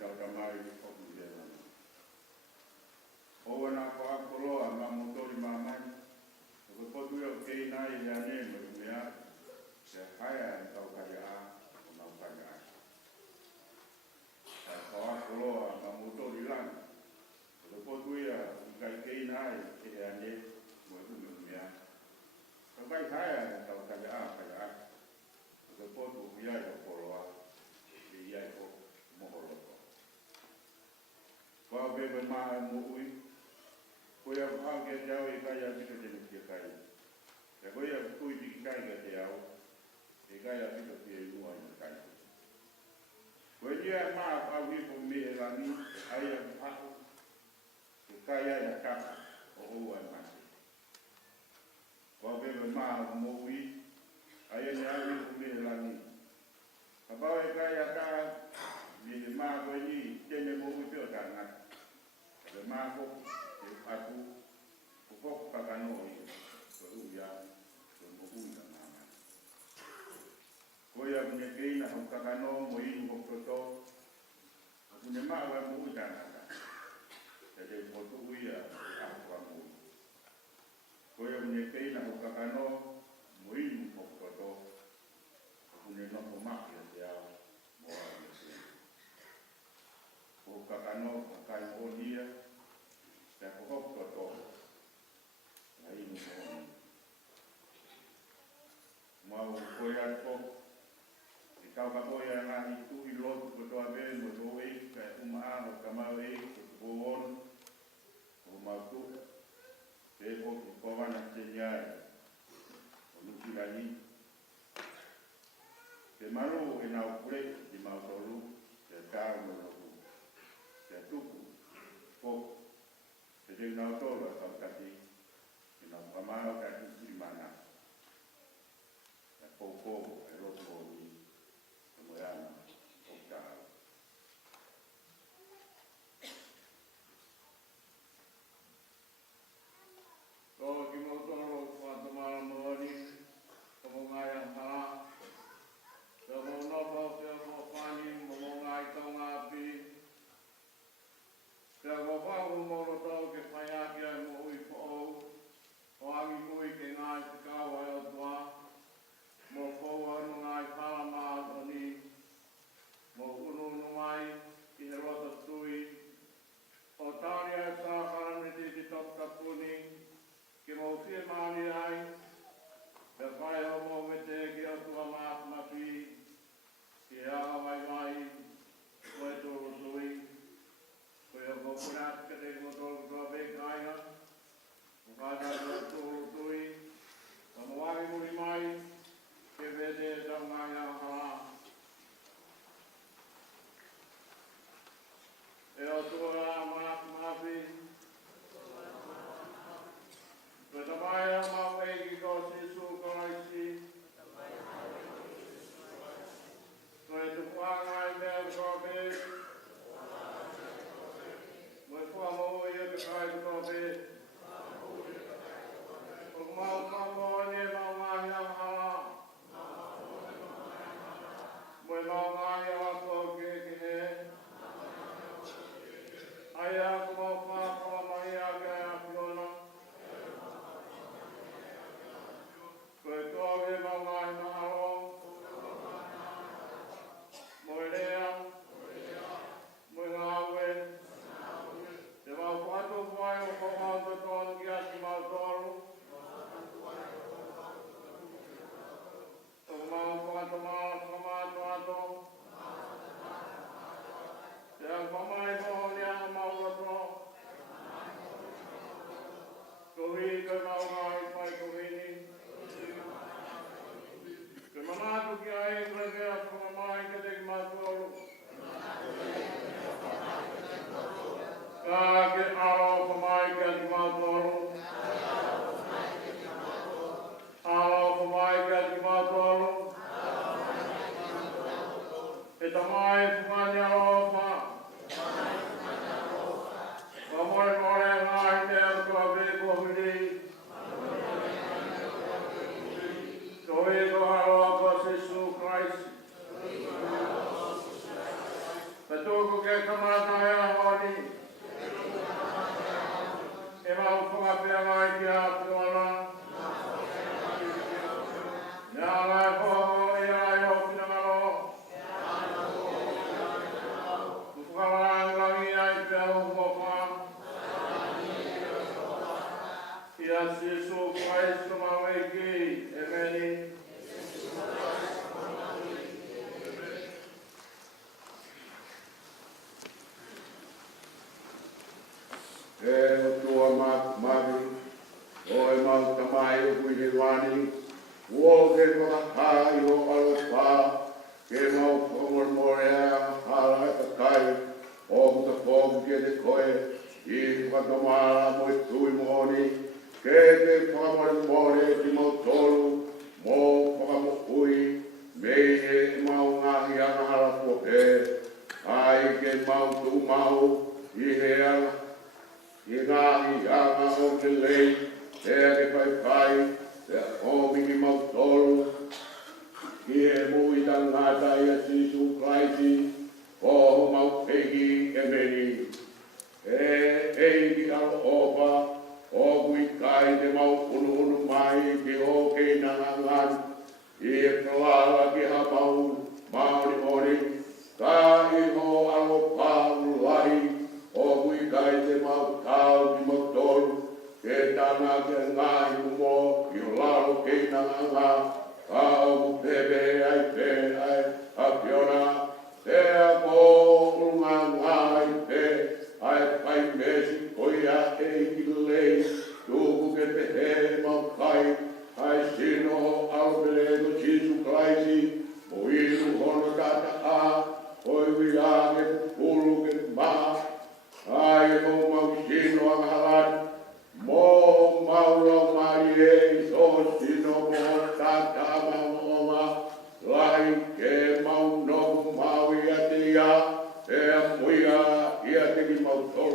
tau tamari ki whaku ia rana. Owa nā whaakoloa ngā motori mamai, ko potu ia kei nai ia ne mo i mea, se haia i tau kari a, o nau kari a. Ka whaakoloa ngā motori lana, ko potu ia kai kei nai ia ne mo i mea. Ka kai haia i tau kari a, ko potu ia i o koloa, ia i o mohoroko. Wao bebe maa mo ui, koe au hao ke te au e kai a pito tenu kia kai. Ka koe au kui piki kai ke te au, e kai a pito kia i mua i kai. Koe nia maa au hipo me e lani, ai a hao, ke kai ai a kaka o oua e mati. Wao bebe maa mo ui, ai a ni au hipo me e lani. Ka pao e kai a kaka, ni e maa koe ni, tene mo ui pio tā ngata. Ka maa ko, e aku, ko koko kakano i, ko uia, ko mo ui na mama. Koe a kune keina hau kakano mo inu ho koto, a kune maa wa mo ui tā ngata. Ka te motu uia, a kua mo ui. Koe a kune keina hau kakano mo inu ho koto, a kune nopo maki a te au, mo a kune keina. Ko kakano, ka kai mo lia, ka kohok koto, na inu mo ui. Mau koe ato, i kau ka koe a ngā i tu i lotu koto a bēn mo tō e, ka umaa o ka mau e, ko te bōon, o mau tu, te ko ki kowana te niai, o nuki rani. Te maru e nau kure, di mau tolu, te tāu mo lotu. Te tuku, fok, te te nau tolu a kaukati, ki nau kamau kati kiri mana. Te pōpō e roto o ni, te moeana o tāu. Tō ki mo toro whatamara moani, ko mo ngai ang hara. Te mo nopo, te mo whani, mo ngai taunga api. Te mo whahu moro tau ke whaiaki ai mo ui whaou, o angi kui ke ngai te kaua e o tua, mo whau anu ngai wharama o ni, mo unu mai, i he rota tui, o tāni ai sākarani te toka puni, ke mo whie maani ai, te whai o mo me te ki o tua mātmati, ki e aga mai, koe tōru sui, koe o kopunat ka te mo tōru kua pēkainga, o kātai o tōru tui, ka mo wāki muri mai, ke vete e tau ngai a hara. E o tua mātmati, koe tamai a mau e ki ko sisu koraisi, koe tupuanga i mea kope, koe fua mou i e kai kope, o mau mambo ni e mau mahi a hara, koe mau mahi a wako ke he, ai a kuma whāpua mahi a kai a whiona, koe tōwe mau mahi maharo, moe rea, moe ngāwe, te mau whatu whai o whakau te tōnu ki ati mau tōru, o mau whatu maa whamātu ato, te au whamai moho ni a mau roto, kamata e a honi. E mau whakapea mai ki a tuala. Nā lai hoho e ai ho kina ngaro. Whakarangi ai te au hopa. Ia Jesu Christ maweki. Amen. E tua mari, o e mau tamai o kui wani, o ke whakahai o alapa, ke mau whamormorea hala e kai, o ta pōku ke te koe, I whakamara mo I tui moni, ke te whamormore ki mau tolu, mo whakamokui, mei e mau ngahi anga pohe, ai ke mau tu mau, I he ala, I ngahi anga o ke lei, te pai pai, te omi ki mau tolu, I he mui tangata I a Jesu Christi, o mau pegi e meni. E ki ao opa, o kui kai te mau unu mai ki o ke nangangan, I e kalala ki ha mau maori mori, ka I ho alo pāru lahi, o kui kai te mau tau ki mau toru, ke tana ke ngai mo ki o lalo ke nanganga, ka o pepe ai pe ai a piona, te a ko unga ngai pe, ai pai mesi koia e ki lei, tuku ke te he mau kai, ai sino au pele no Jesu Christi, o iru hono tata a, oi wila ke pulu ke ma, ai mo mau sino ang halat, mo mau lo mai e so sino mo tata mau oma, lai ke mau no mau ia tia, e muia ia te ki mau to